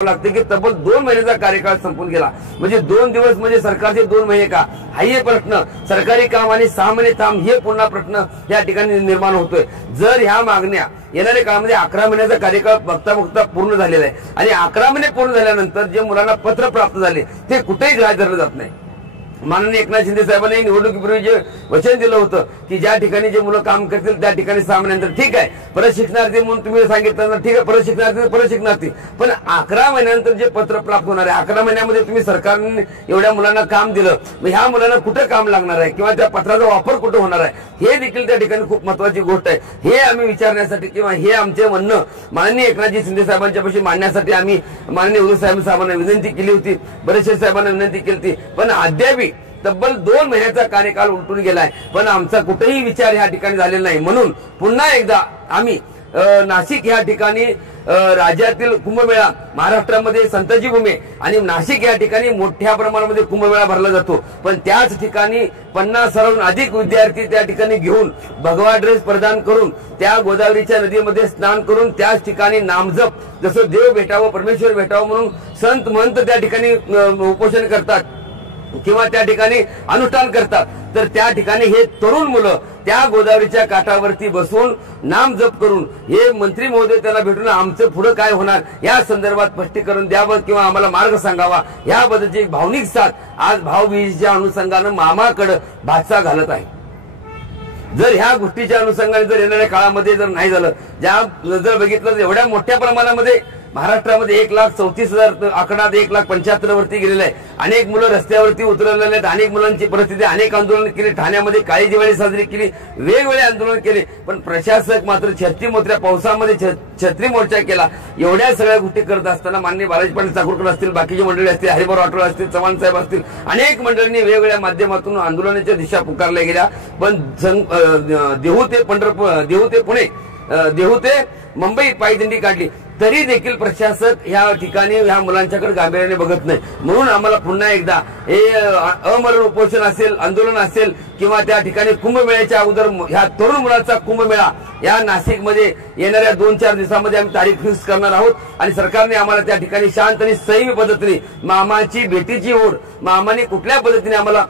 लागते की तब्बल 2 महिन्याचा कार्यकाळ संपून गेला। म्हणजे 2 दिवस म्हणजे सरकारचे 2 महिने का, हाही प्रश्न। सरकारी काम आणि 6 महिने थांब हे पुन्हा प्रश्न या ठिकाणी निर्माण होतोय। जर ह्या मागण्या येणाऱ्या काळामध्ये 11 महिन्याचा कार्यकाळ बघता बघता पूर्ण झालेला आहे आणि 11 महिने पूर्ण झाल्यानंतर जे मुलांना पत्र प्राप्त झाले ते कुठेही ग्राह्य धरलं जात नाही। माननीय एकनाथ शिंदे साहेबांनी निवडणुकीपूर्वी जे वचन दिलं होतं की ज्या ठिकाणी जे मुलं काम करतील त्या ठिकाणी 6 महिन्यानंतर ठीक आहे परत शिकणार्थी म्हणून तुम्ही सांगितलं ना, ठीक आहे परत शिकणार्थी, पण 11 महिन्यानंतर जे पत्र प्राप्त होणार आहे, 11 महिन्यामध्ये तुम्ही सरकारने एवढ्या मुलांना काम दिलं, मग ह्या मुलांना कुठे काम लागणार आहे किंवा त्या पत्राचा वापर कुठे होणार आहे, हे देखील त्या ठिकाणी खूप महत्वाची गोष्ट आहे। हे आम्ही विचारण्यासाठी किंवा हे आमचे म्हणणं माननीय एकनाथजी शिंदे साहेबांच्या पाशी मांडण्यासाठी आम्ही माननीय उद्धव साहेबांना विनंती केली होती, बरेचसे साहेबांना विनंती केली होती, पण अद्याप तब्बल 2 महिन्याचा कार्यकाळ उलटून गेलाय पण आमचा कुठेही विचार या ठिकाणी झालेला नाही। म्हणून पुन्हा एकदा आम्ही नाशिक या ठिकाणी राज्यातील कुंभमेळा, महाराष्ट्रामध्ये संताजी भूमी आणि नाशिक या ठिकाणी मोठ्या प्रमाणामध्ये कुंभमेळा भरला जातो, पण त्याच ठिकाणी 50,000हून अधिक विद्यार्थी त्या ठिकाणी घेऊन भगवा ड्रेस परिधान करून त्या गोदावरीच्या नदीमध्ये स्नान करून त्याच ठिकाणी नामजप, जसं देव भेटावं परमेश्वर भेटावं म्हणून संत महंत त्या ठिकाणी उपोषण करतात किंवा त्या ठिकाणी अनुष्ठान करतात, तर त्या ठिकाणी हे तरुण मुलं त्या गोदावरीच्या काठावरती बसून नाम जप करून हे मंत्री महोदय त्यांना भेटून आमचं पुढे काय होणार या संदर्भात स्पष्टीकरण द्यावं किंवा आम्हाला मार्ग सांगावा, याबद्दलची एक भावनिक साथ आज भाऊबीजेच्या अनुषंगानं मामाकडे भाचा घालत आहे। जर ह्या गोष्टीच्या अनुषंगाने जर येणाऱ्या काळामध्ये जर नाही झालं, जर बघितलं एवढ्या मोठ्या प्रमाणामध्ये महाराष्ट्रामध्ये 1,34,000 आकडा 1,75,000 वरती गेलेला आहे। अनेक मुलं रस्त्यावरती उतरलेले आहेत, अनेक मुलांची परिस्थिती, अनेक आंदोलन केली, ठाण्यामध्ये काळी दिवाळी साजरी केली, वेगवेगळे आंदोलन केले, पण प्रशासक मात्र छत्री मोत्र्या पावसामध्ये छत्री मोर्चा केला। एवढ्या सगळ्या गोष्टी करत असताना माननीय बालाजी पाटील चाकूरकर असतील, बाकीची मंडळी असतील, हरिभाऊ राठोड असतील, चव्हाण साहेब असतील, अनेक मंडळींनी वेगवेगळ्या माध्यमातून आंदोलनाच्या दिशा पुकारल्या गेल्या, पण देहू ते पंढरपूर, देहू ते पुणे, देहू ते मुंबई पायदिंडी काढली तरी देखील प्रशासक ह्या ठिकाणी ह्या मुलांच्याकडे गांभीर्याने बघत नाही। म्हणून आम्हाला पुन्हा एकदा हे अमरण उपोषण असेल, आंदोलन असेल किंवा त्या ठिकाणी कुंभमेळ्याच्या अगोदर ह्या तरुण मुलांचा कुंभमेळा या नाशिकमध्ये येणाऱ्या 2-4 दिवसामध्ये आम्ही तारीख फिक्स करणार आहोत आणि सरकारने आम्हाला त्या ठिकाणी शांत आणि संयमी पद्धतीने मामाची भेटीची ओढ, मामाने कुठल्या पद्धतीने आम्हाला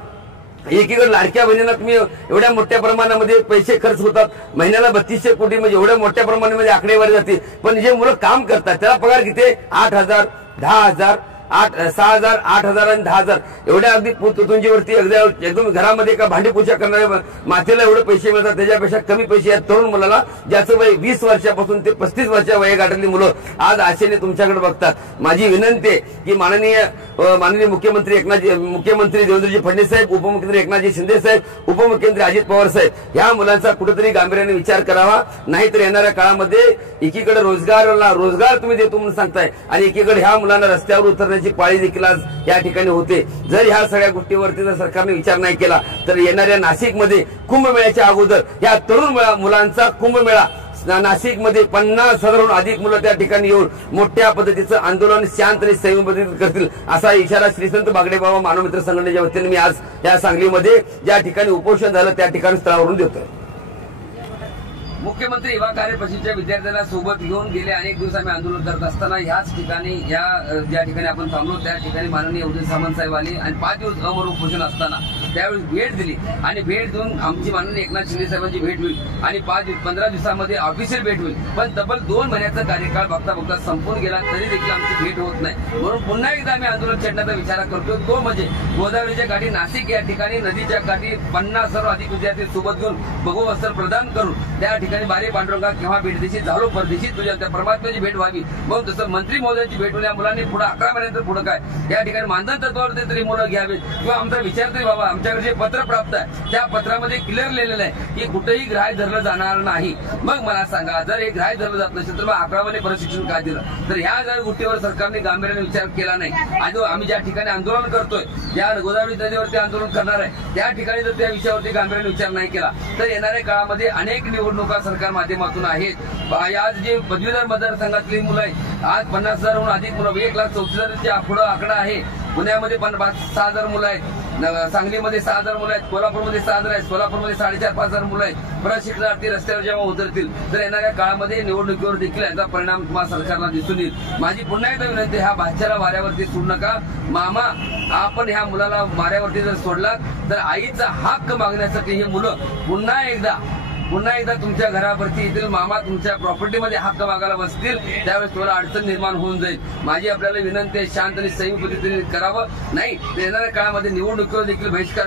एकीकडे लाडक्या बहिणींना तुम्ही एवढ्या मोठ्या प्रमाणामध्ये पैसे खर्च होतात, महिन्याला 3200 कोटी म्हणजे एवढ्या मोठ्या प्रमाणामध्ये आकडेवारी जाते, पण जे मुलं काम करतात त्याला पगार किती 8,000, 10,000, 6,000, 8,000 आणि 10,000 एवढ्या अगदी तुमच्यावरती एकदम घरामध्ये का भांडी पूजा करणाऱ्या मातेला एवढे पैसे मिळतात, त्याच्यापेक्षा कमी पैसे या तरुण मुलाला ज्याचं वय 20 वर्षापासून ते 35 वर्षा वयोगटातली मुलं आज आशेने तुमच्याकडे बघतात। माझी विनंती आहे की माननीय मुख्यमंत्री देवेंद्रजी फडणवीस साहेब, उपमुख्यमंत्री एकनाथजी शिंदे साहेब, उपमुख्यमंत्री अजित पवार साहेब या मुलांचा कुठेतरी गांभीर्याने विचार करावा, नाहीतर येणाऱ्या काळामध्ये एकीकडे रोजगार तुम्ही देतो म्हणून सांगताय आणि एकीकडे ह्या मुलांना रस्त्यावर उतरण्याची पाळी देखील आज या ठिकाणी होते। जर ह्या सगळ्या गोष्टीवरती जर सरकारने विचार नाही केला तर येणाऱ्या नाशिकमध्ये कुंभमेळ्याच्या अगोदर या तरुण मुलांचा कुंभमेळा नाशिकमध्ये 50,000हून अधिक मुलं त्या ठिकाणी येऊन मोठ्या पद्धतीचं आंदोलन शांत आणि संयमी पद्धतीने करतील असा इशारा श्री संत बागडे बाबा मानव मित्र संघटनेच्या वतीने मी आज या सांगलीमध्ये ज्या ठिकाणी उपोषण झालं त्या ठिकाणी स्थळावरून देतोय। मुख्यमंत्री युवा कार्य प्रशिक्षण विद्यार्थ्यांना सोबत घेऊन गेले अनेक दिवस आम्ही आंदोलन करत असताना याच ठिकाणी ज्या ठिकाणी आपण थांबलो त्या ठिकाणी माननीय उदय सामंत साहेब आले आणि 5 दिवस अमर उपोषण असताना त्यावेळी भेट दिली आणि भेट देऊन आमची माननीय एकनाथ शिंदे साहेबांची भेट होईल आणि 15 दिवसामध्ये ऑफिशियल भेट होईल, पण तब्बल 2 महिन्याचा कार्यकाळ बघता संपून गेला तरी देखील आमची भेट होत नाही। म्हणून पुन्हा एकदा आम्ही आंदोलन छेडण्याचा विचार करतो, तो म्हणजे गोदावरीच्या काठी नाशिक या ठिकाणी नदीच्या काठी 50,000 अधिक विद्यार्थी सोबत घेऊन भगव वस्त्र प्रदान करून त्या ठिकाणी बारे पांडुरंगा केव्हा भेट देशी झालो परदेशी तुझ्या त्या परमात्म्याची भेट व्हावी, मग जसं मंत्री महोदयांची भेट होईल या मुलांनी पुढे 11 महिन्यानंतर पुढे काय या ठिकाणी मानधन तत्वावरती तरी मुलं घ्यावेत किंवा आमचा विचार तरी बाबा आमच्याकडे जे पत्र प्राप्त आहे त्या पत्रामध्ये क्लिअर लिहिलेलं आहे की कुठेही ग्राह्य धरलं जाणार नाही। मग मला सांगा जर हे ग्राह्य धरलं जात नसेल तर मग 11 महिने प्रशिक्षण काय दिलं, तर ह्या जर गोष्टीवर सरकारने गांभीर्याने विचार केला नाही, आज आम्ही ज्या ठिकाणी आंदोलन करतोय ज्या गोदावरी नदीवरती आंदोलन करणार आहे त्या ठिकाणी जर त्या विषयावरती गांभीर्याने विचार नाही केला तर येणाऱ्या काळामध्ये अनेक निवडणुका सरकार माध्यमातून आहेत। आज जे पदवीधर मतदारसंघातली मुलं आहेत आज 50,000हून अधिक मुलं 1,34,000च्या पुढे आकडा आहे, पुण्यामध्ये 6,000 मुलं आहेत, सांगलीमध्ये 6,000 मुलं आहेत, कोल्हापूरमध्ये 6,000 आहेत, सोलापूरमध्ये 4,500 मुलं आहेत. प्रशिक्षणार्थी रस्त्यावर जेव्हा उतरतील तर येणाऱ्या काळामध्ये निवडणुकीवर देखील याचा परिणाम तुम्हाला सरकारला दिसून येईल. माझी पुन्हा एकदा विनंती, ह्या भाच्याला वाऱ्यावरती सोडू नका. मामा, आपण ह्या मुलाला वाऱ्यावरती जर सोडलात तर आईचा हक्क मागण्यासाठी हे मुलं पुन्हा एकदा तुमच्या घरावरती येतील. मामा तुमच्या प्रॉपर्टीमध्ये हक्क मागायला बसतील, त्यावेळेस तुम्हाला अडचण निर्माण होऊन जाईल. माझी आपल्याला विनंती आहे, शांत आणि संयमी पद्धतीने करावं, नाही तर येणाऱ्या काळामध्ये निवडणुकीवर देखील बहिष्कार